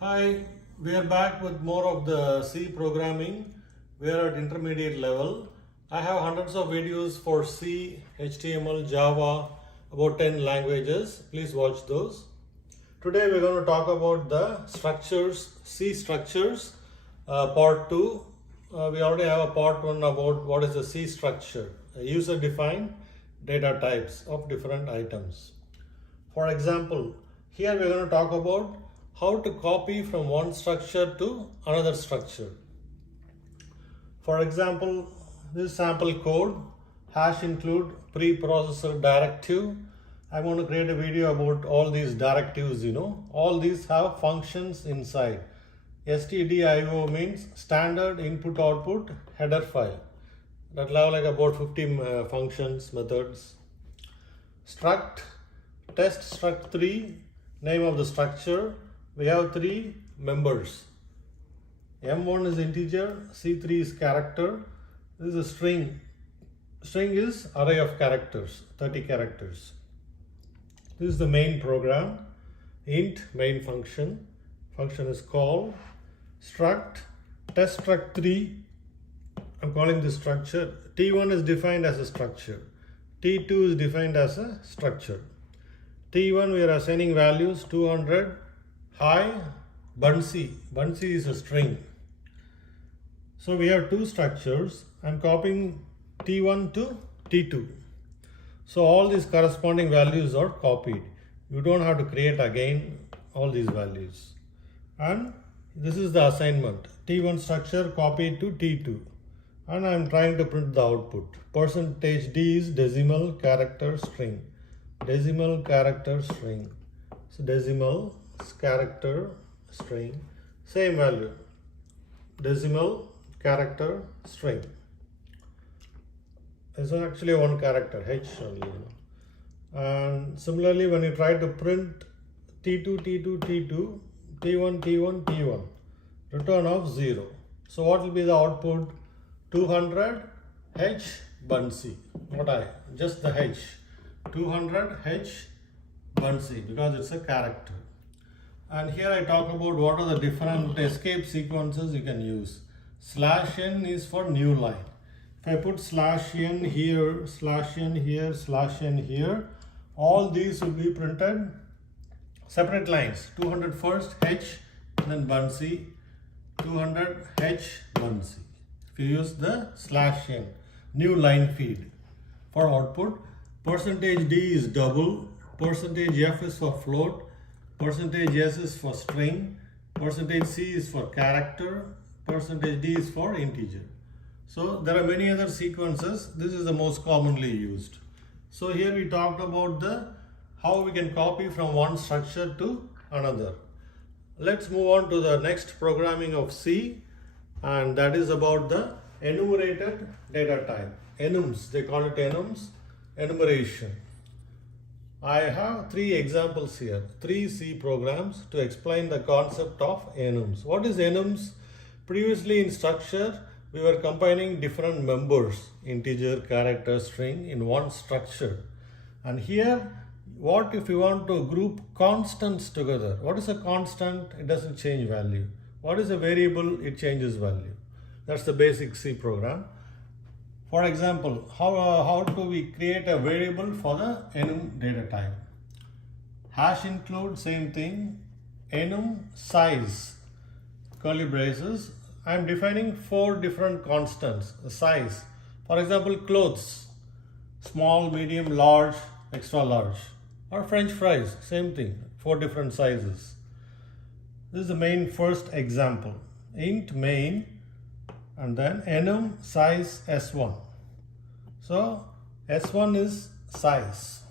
Hi, we are back with more of the C programming. We are at intermediate level. I have hundreds of videos for C, HTML, Java, about 10 languages. Please watch those. Today we're going to talk about the structures, C structures, part 2. We already have a part 1 about what is a C structure, user-defined data types of different items. For example, here we're going to talk about how to copy from one structure to another structure. For example, this sample code, hash include preprocessor directive. I'm going to create a video about all these directives, all these have functions inside. stdio means standard input output header file. That will have like about 50 functions, methods. Struct, test struct 3, name of the structure. We have 3 members. M1 is integer, C3 is character. This is a string. String is array of characters, 30 characters. This is the main program. Int main function. Function is call. Struct, test struct 3. I'm calling this structure. T1 is defined as a structure. T2 is defined as a structure. T1 we are assigning values 200. Hi, Bunsey. Bunsey is a string. So we have 2 structures. I'm copying T1 to T2. So all these corresponding values are copied. You don't have to create again all these values. And this is the assignment. T1 structure copied to T2. And I'm trying to print the output. %d is decimal character string. Decimal character string. So decimal character string, same value, decimal character string. It's actually one character, H only. And similarly, when you try to print T2, T2, T2, T1, T1, T1, return of 0. So what will be the output? 200 H Bunsey, not I, just the H. 200 H Bunsey because it's a character. And here I talk about what are the different escape sequences you can use. /n is for new line. If I put /n here, /n here, /n here, all these will be printed separate lines. 200 first, H, then Bunsey, 200 H Bunsey. If you use the /n, new line feed for output, %d is double, %f is for float, %s is for string, %c is for character, %d is for integer. So there are many other sequences. This is the most commonly used. So here we talked about how we can copy from one structure to another. Let's move on to the next programming of C, and that is about the enumerated data type. Enums, they call it enums, enumeration. I have 3 examples here, 3 C programs to explain the concept of enums. What is enums? Previously in structure, we were combining different members, integer, character, string in one structure. And here, what if you want to group constants together? What is a constant? It doesn't change value. What is a variable? It changes value. That's the basic C program. For example, how do we create a variable for the enum data type? Hash include, same thing, enum size, curly braces. I am defining 4 different constants, the size. For example, clothes, small, medium, large, extra large. Or French fries, same thing, 4 different sizes. This is the main first example. Int main, and then enum size S1. So S1 is size.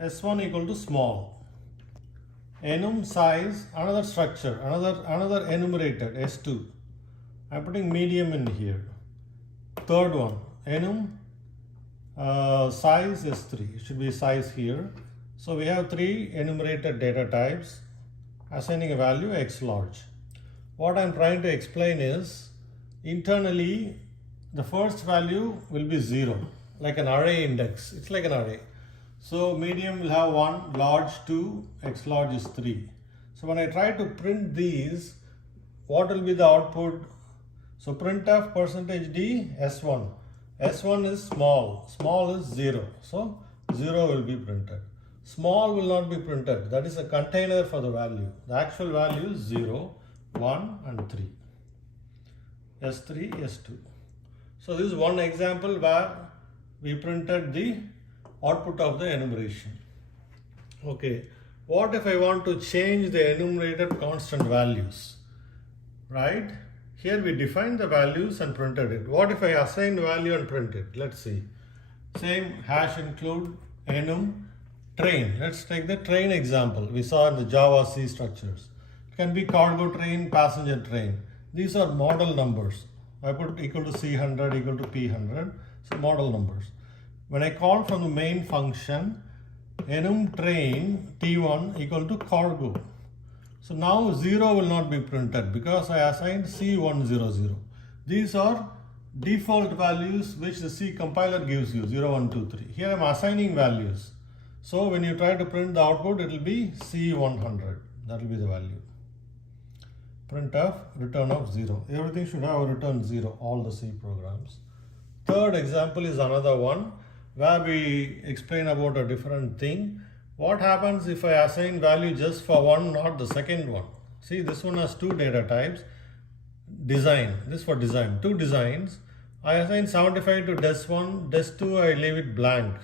S1 equal to small. Enum size, another structure, another enumerated S2. I'm putting medium in here. Third one, enum size S3. It should be size here. So we have 3 enumerated data types, assigning a value X large. What I'm trying to explain is, internally, the first value will be 0, like an array index. It's like an array. So medium will have 1, large 2, X large is 3. So when I try to print these, what will be the output? So printf %d s1. S1 is small is 0. So 0 will be printed. Small will not be printed. That is a container for the value. The actual value is 0, 1 and 3. S3, S2. So this is one example where we printed the output of the enumeration. Okay, what if I want to change the enumerated constant values? Right? Here we define the values and printed it. What if I assign value and print it? Let's see. Same hash include enum train. Let's take the train example we saw in the Java C structures. It can be cargo train, passenger train. These are model numbers. I put equal to C100 equal to P100. So model numbers. When I call from the main function enum train T1 equal to cargo. So now 0 will not be printed because I assigned C100. These are default values which the C compiler gives you 0, 1, 2, 3. Here I am assigning values. So when you try to print the output, it will be C100. That will be the value. Printf return of 0. Everything should have a return 0, all the C programs. Third example is another one where we explain about a different thing. What happens if I assign value just for one, not the second one? See, this one has two data types. Design, this for design, two designs. I assign 75 to des1, des2 I leave it blank.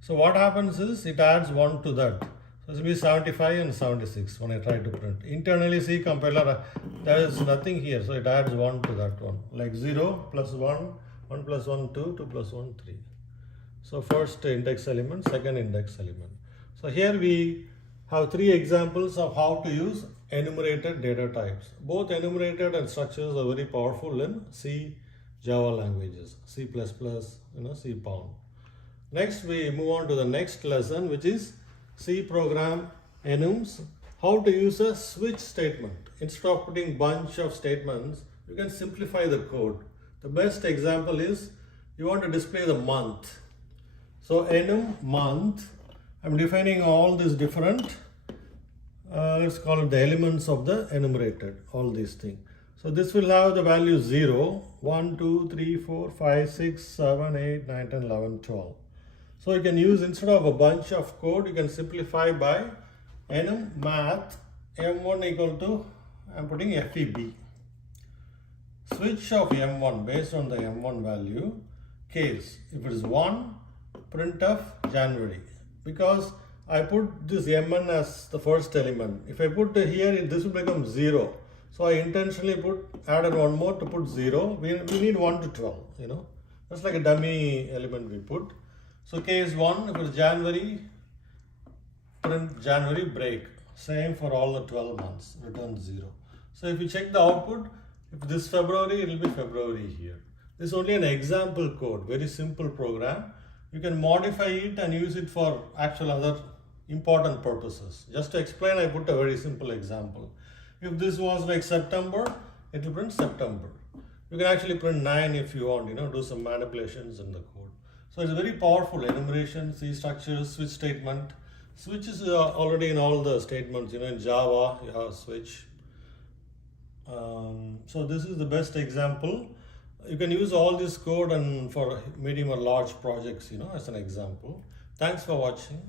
So what happens is it adds 1 to that. So it will be 75 and 76 when I try to print. Internally C compiler, there is nothing here, so it adds 1 to that one. Like 0 plus 1, 1 plus 1, 2, 2 plus 1, 3. So first index element, second index element. So here we have three examples of how to use enumerated data types. Both enumerated and structures are very powerful in C, Java languages, C++, C pound. Next we move on to the next lesson, which is C program enums, how to use a switch statement. Instead of putting bunch of statements, you can simplify the code. The best example is you want to display the month. So enum month, I'm defining all these different, let's call it the elements of the enumerated, all these things. So this will have the value 0, 1, 2, 3, 4, 5, 6, 7, 8, 9, 10, 11, 12. So you can use, instead of a bunch of code, you can simplify by enum math m1 equal to, I'm putting FEB. Switch of m1 based on the m1 value. Case, if it is 1, printf January. Because I put this mn as the first element. If I put here, this will become 0. So I intentionally added one more to put 0. We need 1 to 12, That's like a dummy element we put. So case 1, if it's January, print January break. Same for all the 12 months, return 0. So if you check the output, if this February, it will be February here. This is only an example code, very simple program. You can modify it and use it for actual other important purposes. Just to explain, I put a very simple example. If this was like September, it will print September. You can actually print 9 if you want, do some manipulations in the code. So it's very powerful. Enumeration, C structures, switch statement. Switch is already in all the statements, in Java, you have switch. So this is the best example. You can use all this code and for medium or large projects, as an example. Thanks for watching.